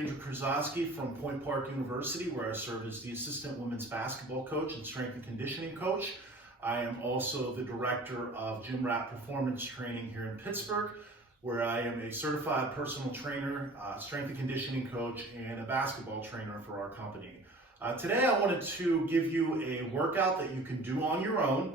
Andrew Kurzawski from Point Park University, where I serve as the assistant women's basketball coach and strength and conditioning coach. I am also the director of gym rat performance training here in Pittsburgh, where I am a certified personal trainer, strength and conditioning coach, and a basketball trainer for our company. Today I wanted to give you a workout that you can do on your own.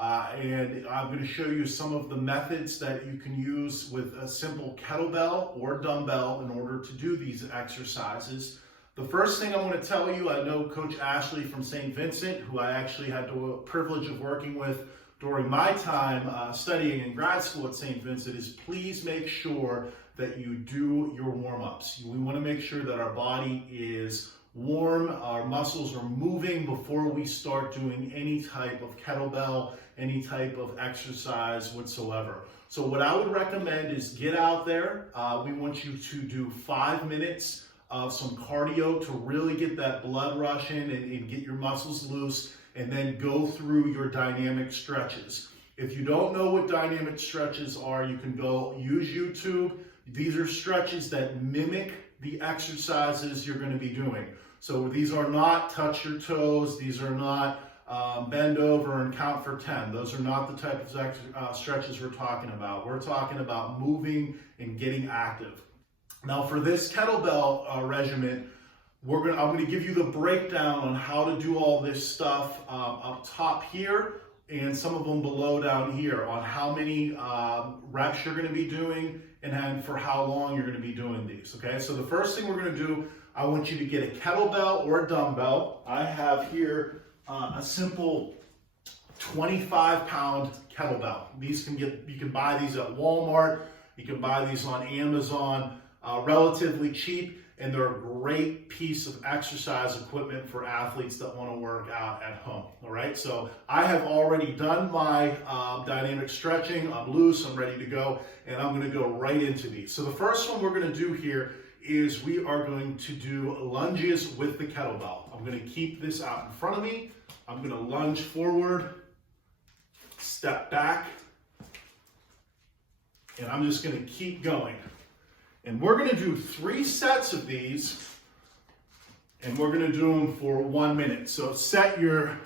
And I'm going to show you some of the methods that you can use with a simple kettlebell or dumbbell in order to do these exercises. The first thing I want to tell you, I know Coach Ashley from St. Vincent, who I actually had the privilege of working with during my time studying in grad school at St. Vincent, is please make sure that you do your warm-ups. We want to make sure that our body is warm, our muscles are moving before we start doing any type of kettlebell, any type of exercise whatsoever. So what I would recommend is get out there. We want you to do 5 minutes of some cardio to really get that blood rush in and get your muscles loose, and then go through your dynamic stretches. If you don't know what dynamic stretches are, you can go use YouTube. These are stretches that mimic the exercises you're going to be doing. So these are not touch your toes, these are not bend over and count for 10. Those are not the type of stretches we're talking about. We're talking about moving and getting active. Now for this kettlebell regimen, I'm going to give you the breakdown on how to do all this stuff up top here, and some of them below down here, on how many reps you're going to be doing and for how long you're going to be doing these. Okay, so the first thing we're going to do, I want you to get a kettlebell or a dumbbell. I have here a simple 25-pound kettlebell. You can buy these at Walmart. You can buy these on Amazon, relatively cheap, and they're a great piece of exercise equipment for athletes that want to work out at home. All right, so I have already done my dynamic stretching. I'm loose, I'm ready to go, and I'm going to go right into these. So the first one we're going to do here is we are going to do lunges with the kettlebell. I'm going to keep this out in front of me. I'm going to lunge forward, step back, and I'm just going to keep going. And we're going to do 3 sets of these, and we're going to do them for 1 minute. So set your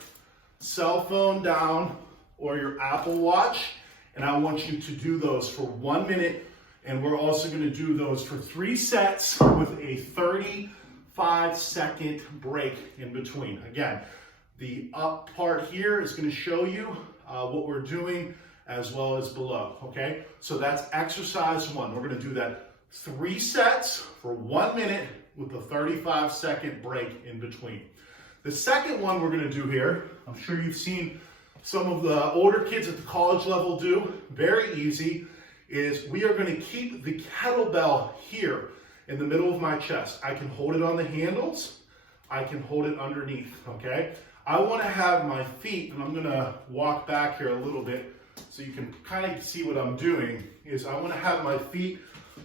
cell phone down or your Apple Watch, and I want you to do those for 1 minute. And we're also going to do those for 3 sets with a 35-second break in between. Again, the up part here is going to show you what we're doing as well as below, okay? So that's exercise 1. We're going to do that 3 sets for 1 minute with a 35-second break in between. The second one we're going to do here, I'm sure you've seen some of the older kids at the college level do, very easy, is we are going to keep the kettlebell here in the middle of my chest. I can hold it on the handles, I can hold it underneath, okay? I want to have my feet, and I'm going to walk back here a little bit so you can kind of see what I'm doing, is I want to have my feet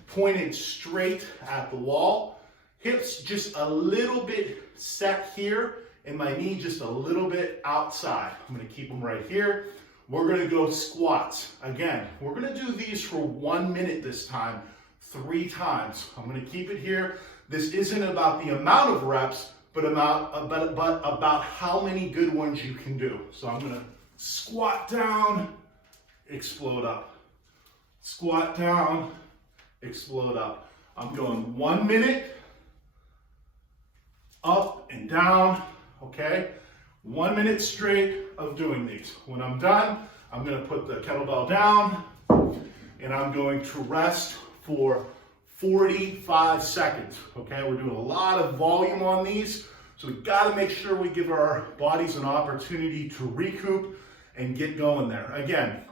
pointed straight at the wall, hips just a little bit set here, and my knee just a little bit outside. I'm going to keep them right here. We're going to go squats. Again, we're going to do these for 1 minute this time, 3 times. I'm going to keep it here. This isn't about the amount of reps, but about how many good ones you can do. So I'm going to squat down, explode up. Squat down, explode up. I'm going 1 minute, up and down, okay? 1 minute straight of doing these. When I'm done, I'm going to put the kettlebell down, and I'm going to rest for 45 seconds, okay? We're doing a lot of volume on these, so we've got to make sure we give our bodies an opportunity to recoup and get going there. Again,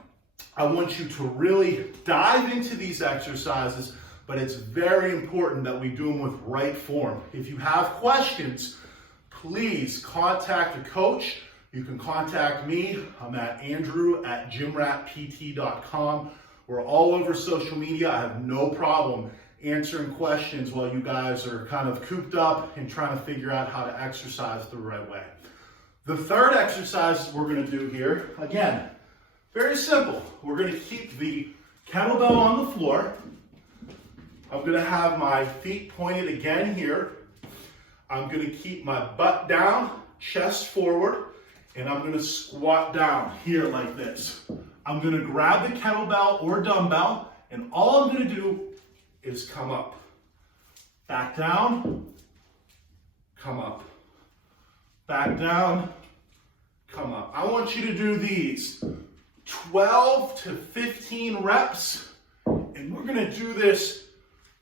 I want you to really dive into these exercises, but it's very important that we do them with right form. If you have questions, please contact a coach. You can contact me. I'm at andrew@gymratpt.com. We're all over social media. I have no problem answering questions while you guys are kind of cooped up and trying to figure out how to exercise the right way. The third exercise we're going to do here, again, very simple. We're going to keep the kettlebell on the floor. I'm gonna have my feet pointed again here. I'm gonna keep my butt down, chest forward, and I'm gonna squat down here like this. I'm gonna grab the kettlebell or dumbbell, and all I'm gonna do is come up. Back down, come up. Back down, come up. I want you to do these 12 to 15 reps, and we're gonna do this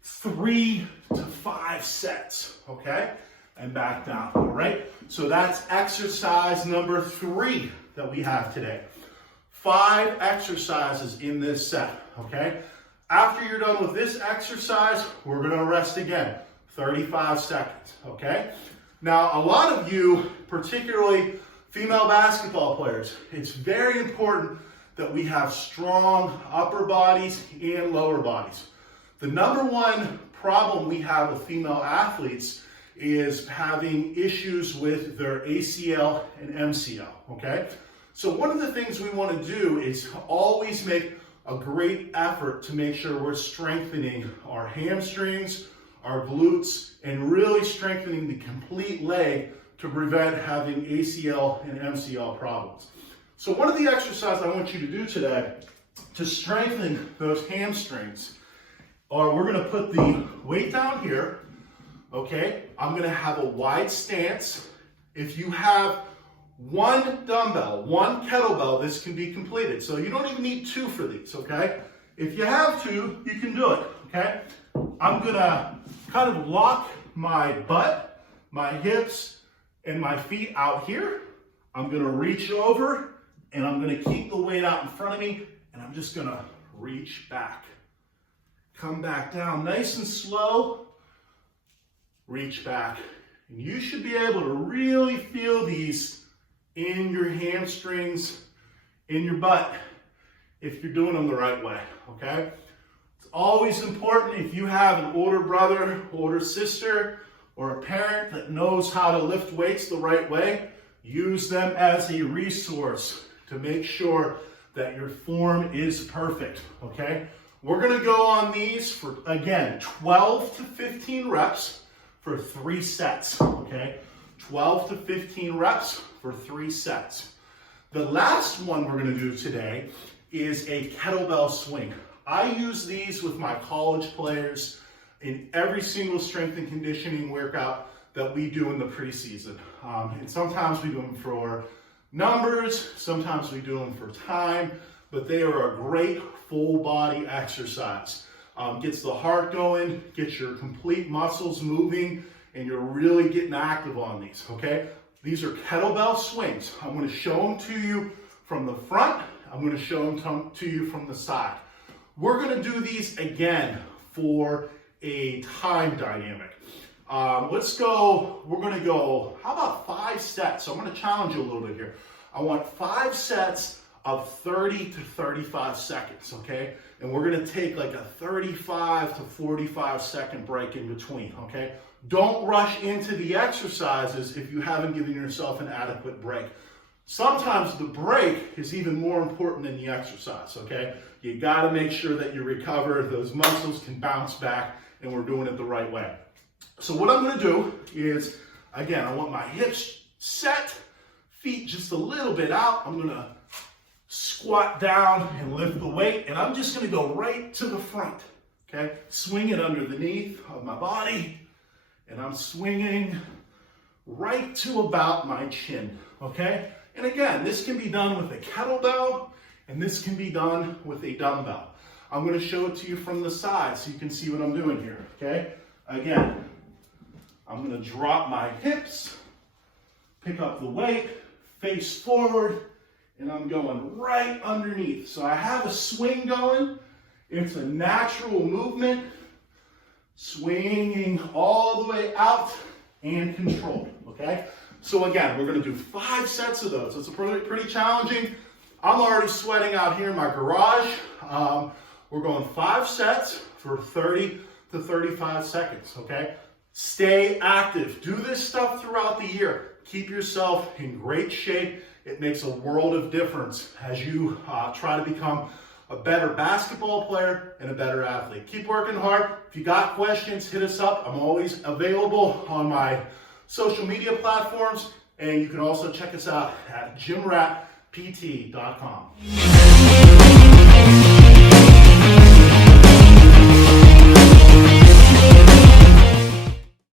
3 to 5 sets, okay? And back down, all right? So that's exercise number 3 that we have today. 5 exercises in this set, okay? After you're done with this exercise, we're gonna rest again, 35 seconds, okay? Now, a lot of you, particularly female basketball players, it's very important that we have strong upper bodies and lower bodies. The number one problem we have with female athletes is having issues with their ACL and MCL, okay? So one of the things we want to do is always make a great effort to make sure we're strengthening our hamstrings, our glutes, and really strengthening the complete leg to prevent having ACL and MCL problems. So one of the exercises I want you to do today to strengthen those hamstrings are we're going to put the weight down here, okay? I'm going to have a wide stance. If you have one dumbbell, one kettlebell, this can be completed. So you don't even need 2 for these, okay? If you have 2, you can do it, okay? I'm gonna kind of lock my butt, my hips, and my feet out here. I'm gonna reach over, and I'm gonna keep the weight out in front of me, and I'm just gonna reach back. Come back down nice and slow, reach back. And you should be able to really feel these in your hamstrings, in your butt, if you're doing them the right way, okay? It's always important if you have an older brother, older sister, or a parent that knows how to lift weights the right way, use them as a resource to make sure that your form is perfect, okay? We're gonna go on these for, again, 12 to 15 reps for 3 sets, okay? 12 to 15 reps for 3 sets. The last one we're gonna do today is a kettlebell swing. I use these with my college players in every single strength and conditioning workout that we do in the preseason. And sometimes we do them for numbers, sometimes we do them for time, but they are a great full body exercise. Gets the heart going, gets your complete muscles moving, and you're really getting active on these, okay? These are kettlebell swings. I'm gonna show them to you from the front. I'm gonna show them to you from the side. We're gonna do these again for a time dynamic. We're gonna go, how about 5 sets? So I'm gonna challenge you a little bit here. I want 5 sets of 30 to 35 seconds, okay? And we're gonna take like a 35 to 45 second break in between, okay? Don't rush into the exercises if you haven't given yourself an adequate break. Sometimes the break is even more important than the exercise, okay? You gotta make sure that you recover, those muscles can bounce back, and we're doing it the right way. So what I'm gonna do is, again, I want my hips set, feet just a little bit out. I'm gonna squat down and lift the weight, and I'm just gonna go right to the front, okay? Swing it underneath of my body, and I'm swinging right to about my chin, okay? And again, this can be done with a kettlebell, and this can be done with a dumbbell. I'm gonna show it to you from the side so you can see what I'm doing here, okay? Again, I'm gonna drop my hips, pick up the weight, face forward, and I'm going right underneath. So I have a swing going. It's a natural movement, swinging all the way out and controlled, okay? So again, we're gonna do 5 sets of those. It's pretty challenging. I'm already sweating out here in my garage. We're going 5 sets for 30 to 35 seconds, okay? Stay active. Do this stuff throughout the year. Keep yourself in great shape. It makes a world of difference as you try to become a better basketball player and a better athlete. Keep working hard. If you got questions, hit us up. I'm always available on my social media platforms, and you can also check us out at gymratpt.com.